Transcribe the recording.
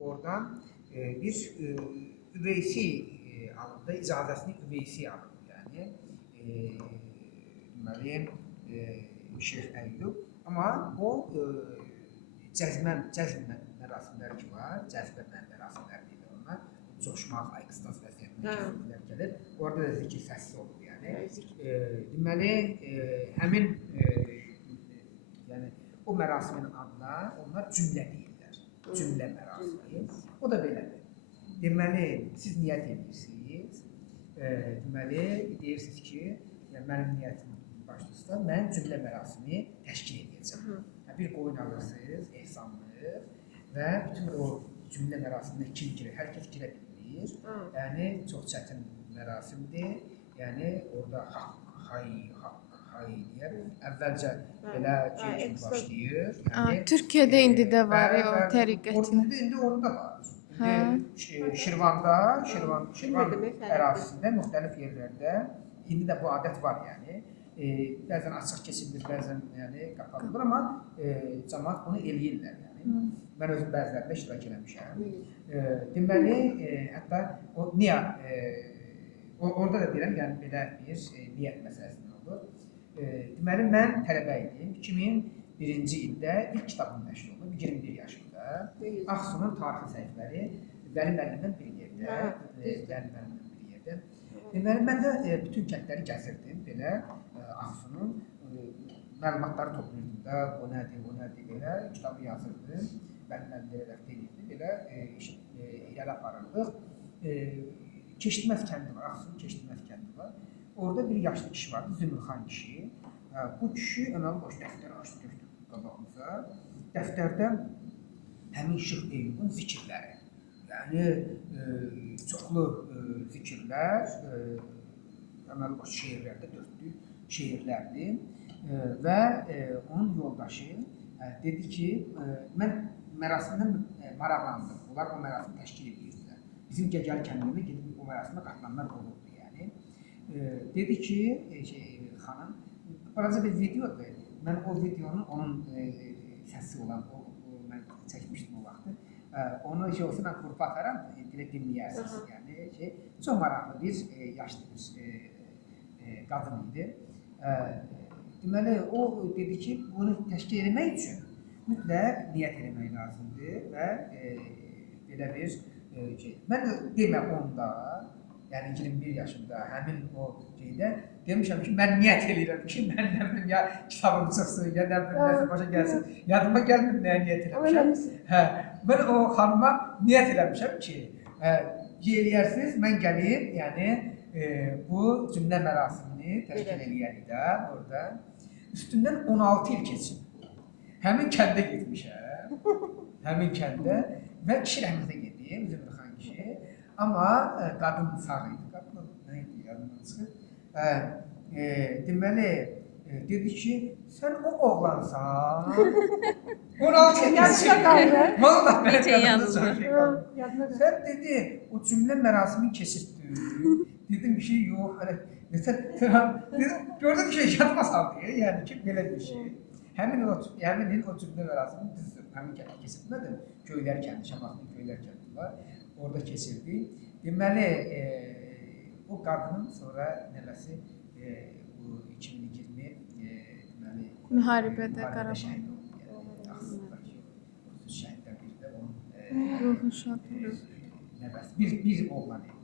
Oradan bir üveysi alındı, icazəsini üveysi alındı. Yəni, deməli, Şeyx Əyyub. Amma o cəzm mərasimləri ki var, cəzbə mərasimləri deyilir ona. Coşmaq, ekstaz vəziyyətində keçirlər gəlir. Orada da zikir səssiz olur. Yəni, deməli, həmin yəni, o mərasimin adına onlar cümlə deyirlər. Cümlə mərasimi. O da belədir. Deməli, siz niyyət edirsiniz. Deməli, deyirsiniz ki, mənim niyyətim başlayırsa, mən cümlə mərasimi təşkil edəcəm. Bir qoyun alırsınız, ehsanlı və bütün o cümlə mərasimində kim girir, hər kəs girə bilir. Yəni, çox çətin mərasimdir. Yəni, orada hay deyə əvvəlcə belə kim başlayır. Türkiyədə indi də var o təriqətin. İndi orada da var. Şirvanda, Şirvan ərazisində, müxtəlif yerlərdə indi də bu adət var, yəni. Bəzən açıq keçirilir, bəzən qapalıdır, amma cəmaat bunu eləyirlər. Mən özüm bəzilərində iştirak eləmişəm. Deməli, hətta niyə, orada da deyirəm, yəni belə bir niyyət məsələsindən olur. Deməli, mən tələbə idim. 2001-ci ildə ilk kitabım nəşr oldu, 21 yaşımda. Ağsunun tarixi səhifələri Vəli müəllimdən bir yerdə. Deməli, mən də bütün kəndləri gəzirdim, belə Ağsunun məlumatları toplayırdım da, bu nədir, belə kitabı yazırdım. Vəli müəllimlərə rəfdə edirdim, belə irəli aparırdıq. Keşdməz kəndi var, Ağsunun Keşdməz kəndi var. Orada bir yaşlı kişi vardı, Zümrxan kişi. Bu kişi öməli boş dəftər açdı, götürdü qabağımıza. Dəftərdə həmin Şeyx Əyyubun zikirləri. Yəni, çoxlu zikirlər, öməli boş şeirlərdə dörtlü şeirlərdir. Və onun yoldaşı dedi ki, mən mərasimdən maraqlandım. Onlar o mərasimi təşkil edirdilər. Bizim Gəgəl kəndində gedib o mərasimə qatılanlar olurdu, yəni. Dedi ki, xanım, balaca bir videodur. Mən o videonun, onun səsi olan, mən çəkmişdim o vaxtı. Onu olsa mən qrupa ataram, dinləyərsiniz. Yəni, çox maraqlı bir, yaşlı bir qadın idi. Deməli, o dedi ki, bunu təşkil etmək üçün mütləq niyyət etmək lazımdır və belə bir şey. Mən demə onda, yəni 21 yaşımda, həmin o şeydə demişəm ki, mən niyyət edirəm ki, mən nə bilim, ya kitabım çıxsın, ya nə bilim, nəsə başa gəlsin. Yadıma gəlmir nəyə niyyət eləmişəm. Mən o xanıma niyyət eləmişəm ki, eləyərsiniz, mən gəlib, yəni bu cümlə mərasimini təşkil eləyərik də orada. Üstündən 16 il keçib. Həmin kəndə getmişəm, həmin kəndə və kişi rəhmətə gedim, Zümrxan kişi. Amma qadın sağ idi, qadın nə idi, yadımdan çıxır. Deməli, dedi ki, sən o oğlansan, 16 il keçib. Vallahi mənim qadımda çox şey qaldı. Sən dedi, o cümlə mərasimi keçirdin. Dedim bir şey yox, gördüm ki, yadıma saldı, yəni ki, belə bir şey. Həmin il o cümlə mərasimi düzdür, həmin kəndi keçirmədim. Göylər kəndi, Şamaxının Göylər kəndi var, orada keçirdi. Deməli, o qadının sonra nələsi, bu 2020, deməli, müharibədə Qarabağ. Şəhidlər birində onun ruhu şad olur. Bir oğlan idi.